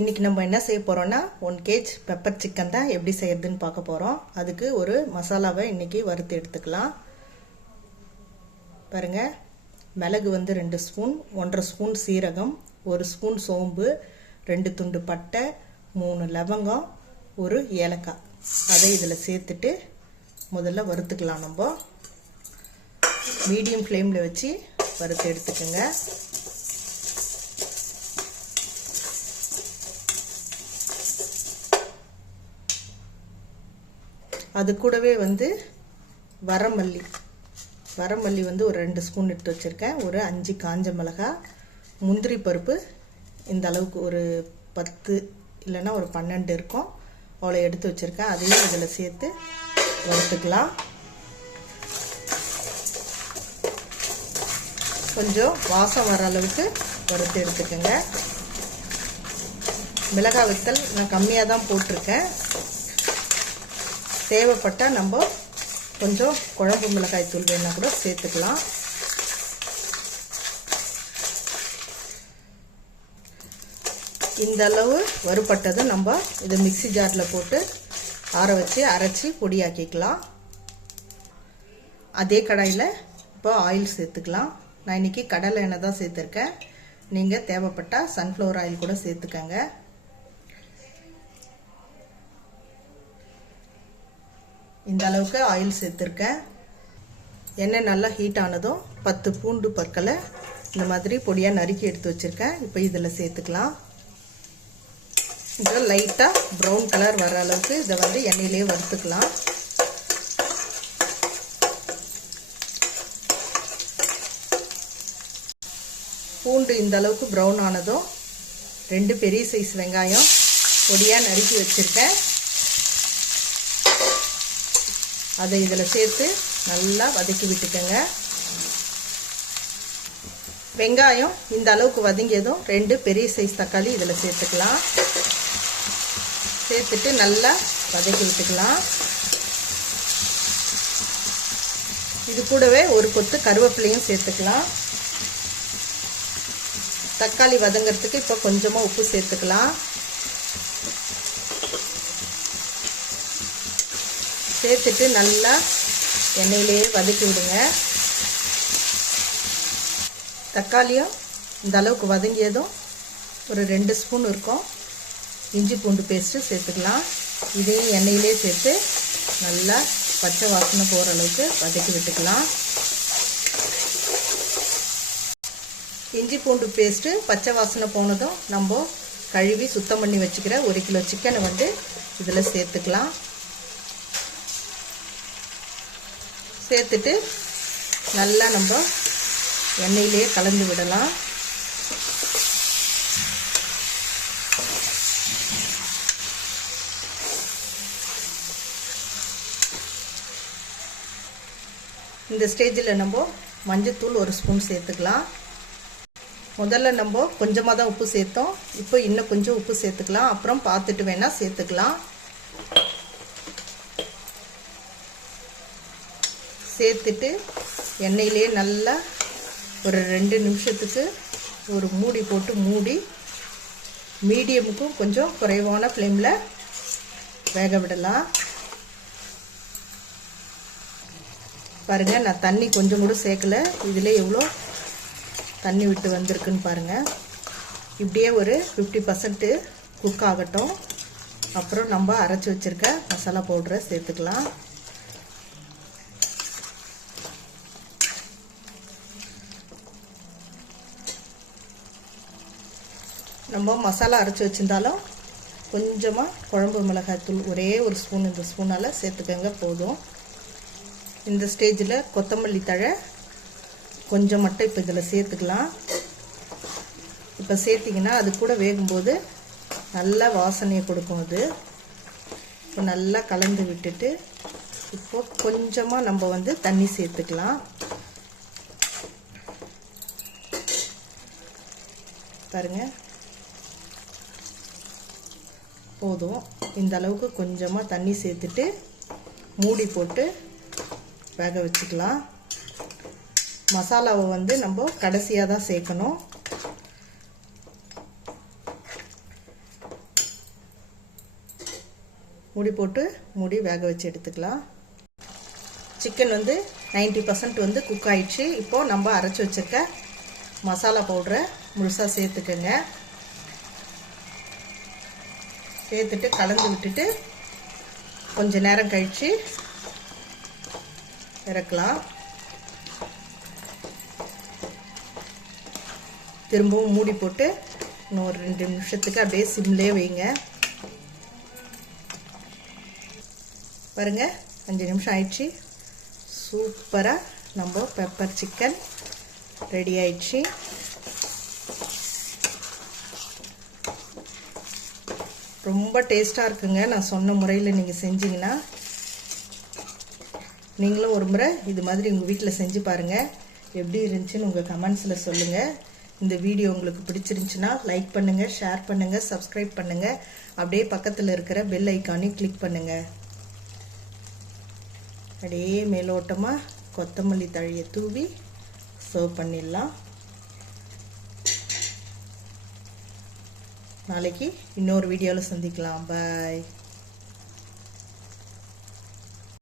இன்றைக்கி நம்ம என்ன செய்ய போகிறோன்னா ஒன் கேஜ் பெப்பர் சிக்கன் தான் எப்படி செய்யறதுன்னு பார்க்க போகிறோம் அதுக்கு ஒரு மசாலாவை இன்றைக்கி வறுத்து எடுத்துக்கலாம். பாருங்கள் மிளகு வந்து ரெண்டு ஸ்பூன் ஒன்றரை ஸ்பூன் சீரகம் ஒரு ஸ்பூன் சோம்பு ரெண்டு துண்டு பட்டை மூணு லவங்கம் ஒரு ஏலக்காய். அதை இதில் சேர்த்துட்டு முதல்ல வறுத்துக்கலாம் நம்ம. மீடியம் ஃப்ளேமில் வச்சு வறுத்து எடுத்துக்கோங்க. அது கூடவே வந்து வரமல்லி. வரமல்லி வந்து ஒரு ரெண்டு ஸ்பூன் எடுத்து வச்சுருக்கேன். ஒரு அஞ்சு காஞ்ச மிளகா முந்திரி பருப்பு இந்த அளவுக்கு ஒரு பத்து இல்லைன்னா ஒரு பன்னெண்டு இருக்கும். அவ்வளோ எடுத்து வச்சுருக்கேன். அதையும் இதில் சேர்த்து வறுத்துக்கலாம். கொஞ்சம் வாசம் வர அளவுக்கு வறுத்து எடுத்துக்கோங்க. மிளகாய் வித்தல் நான் கம்மியாக தான் போட்டிருக்கேன். தேவைப்பட்டால் நம்ம கொஞ்சம் குழம்பு மிளகாய் தூள் வேணால் கூட சேர்த்துக்கலாம். இந்த அளவு வறுபட்டதை நம்ம இதை மிக்சி ஜாரில் போட்டு ஆற வச்சு அரைச்சி பொடியாக்கிக்கலாம். அதே கடாயில் இப்போ ஆயில் சேர்த்துக்கலாம். நான் இன்றைக்கி கடலை எண்ணெய் தான் சேர்த்துருக்கேன். நீங்கள் தேவைப்பட்டால் சன்ஃப்ளவர் ஆயில் கூட சேர்த்துக்கங்க. இந்த அளவுக்கு ஆயில் சேர்த்துருக்கேன். எண்ணெய் நல்லா ஹீட் ஆனதும் பத்து பூண்டு பற்களை இந்த மாதிரி பொடியாக நறுக்கி எடுத்து வச்சுருக்கேன். இப்போ இதில் சேர்த்துக்கலாம். இதை லைட்டாக ப்ரௌன் கலர் வர அளவுக்கு இதை வந்து எண்ணெயிலே வறுத்துக்கலாம். பூண்டு இந்த அளவுக்கு ப்ரௌன் ஆனதும் ரெண்டு பெரிய சைஸ் வெங்காயம் பொடியாக நறுக்கி வச்சுருக்கேன். அதை இதில் சேர்த்து நல்லா வதக்கி விட்டுக்கோங்க. வெங்காயம் இந்த அளவுக்கு வதங்கியதும் ரெண்டு பெரிய சைஸ் தக்காளி இதில் சேர்த்துக்கலாம். சேர்த்துட்டு நல்லா வதக்கி விட்டுக்கலாம். இது கூடவே ஒரு கொத்து கருவேப்பிலையும் சேர்த்துக்கலாம். தக்காளி வதங்கிறதுக்கு இப்போ கொஞ்சமாக உப்பு சேர்த்துக்கலாம். சேர்த்துட்டு நல்லா எண்ணெயிலேயே வதக்கி விடுங்க. தக்காளியும் இந்த அளவுக்கு வதங்கியதும் ஒரு ரெண்டு ஸ்பூன் இருக்கும். இஞ்சி பூண்டு பேஸ்ட்டு சேர்த்துக்கலாம். இதையும் எண்ணெயிலே சேர்த்து நல்லா பச்சை வாசனை போகிற அளவுக்கு வதக்கி விட்டுக்கலாம். இஞ்சி பூண்டு பேஸ்ட்டு பச்சை வாசனை போனதும் நம்ம கழுவி சுத்தம் பண்ணி வச்சுக்கிற ஒரு கிலோ சிக்கனை வந்து இதில் சேர்த்துக்கலாம். சேர்த்துட்டு நல்லா நம்ம எண்ணெயிலேயே கலந்து விடலாம். இந்த ஸ்டேஜில் நம்ம மஞ்சத்தூள் ஒரு ஸ்பூன் சேர்த்துக்கலாம். முதல்ல நம்ம கொஞ்சமாக தான் உப்பு சேர்த்தோம். இப்போ இன்னும் கொஞ்சம் உப்பு சேர்த்துக்கலாம். அப்புறம் பார்த்துட்டு வேணால் சேர்த்துக்கலாம். சேர்த்துட்டு எண்ணெயிலே நல்லா ஒரு ரெண்டு நிமிஷத்துக்கு ஒரு மூடி போட்டு மூடி மீடியமுக்கும் கொஞ்சம் குறைவான ஃப்ளேமில் வேக விடலாம். பாருங்கள் நான் தண்ணி கொஞ்சம் கூட சேர்க்கல. இதில் எவ்வளோ தண்ணி விட்டு வந்திருக்குன்னு பாருங்கள் இப்படியே ஒரு ஃபிஃப்டி பர்சன்ட்டு குக் ஆகட்டும். அப்புறம் நம்ம அரைச்சி வச்சுருக்க மசாலா பவுடரை சேர்த்துக்கலாம். நம்ம மசாலா அரைச்சி வச்சுருந்தாலும் கொஞ்சமாக குழம்பு மிளகாய்த்தூள் ஒரே ஒரு ஸ்பூன் இந்த ஸ்பூனால் சேர்த்துக்கங்க போதும். இந்த ஸ்டேஜில் கொத்தமல்லி தழை கொஞ்சம் மட்டும் இப்போ இதில் சேர்த்துக்கலாம். இப்போ சேர்த்திங்கன்னா அது கூட வேகும்போது நல்லா வாசனையை கொடுக்கும் அது. இப்போ நல்லா கலந்து விட்டுட்டு இப்போ கொஞ்சமாக நம்ம வந்து தண்ணி சேர்த்துக்கலாம். பாருங்கள் போதும். இந்த அளவுக்கு கொஞ்சமாக தண்ணி சேர்த்துட்டு மூடி போட்டு வேக வச்சுக்கலாம். மசாலாவை வந்து நம்ம கடைசியாக தான் சேர்க்கணும். மூடி போட்டு மூடி வேக வச்சு எடுத்துக்கலாம். சிக்கன் வந்து நைன்ட்டி பர்சன்ட் வந்து குக் ஆயிடுச்சு. இப்போது நம்ம அரைச்சி வச்சுருக்க மசாலா பவுடரை முழுசாக சேர்த்துக்கோங்க. சேர்த்துட்டு கலந்து விட்டுட்டு கொஞ்ச நேரம் கழித்து இறக்கலாம். திரும்பவும் மூடி போட்டு இன்னும் ஒரு ரெண்டு நிமிஷத்துக்கு அப்படியே சிம்லேயே வைங்க. பாருங்க அஞ்சு நிமிஷம் ஆயிடுச்சு. சூப்பராக நம்ம பெப்பர் சிக்கன் ரெடி ஆயிடுச்சு. ரொம்ப டேஸ்ட்டாக இருக்குங்க. நான் சொன்ன முறையில் நீங்கள் செஞ்சிங்கன்னா நீங்களும் ஒரு முறை இது மாதிரி உங்கள் வீட்டில் செஞ்சு பாருங்கள் எப்படி இருந்துச்சுன்னு உங்கள் கமெண்ட்ஸில் சொல்லுங்கள் இந்த வீடியோ உங்களுக்கு பிடிச்சிருந்துச்சுன்னா லைக் பண்ணுங்கள் ஷேர் பண்ணுங்கள் சப்ஸ்கிரைப் பண்ணுங்கள் அப்படியே பக்கத்தில் இருக்கிற பெல் ஐக்கானையும் கிளிக் பண்ணுங்கள் அப்படியே மேலோட்டமாக கொத்தமல்லி தழையை தூவி சர்வ் பண்ணிடலாம். நாளைக்கு இன்னொரு வீடியோவில் சந்திக்கலாம். பாய்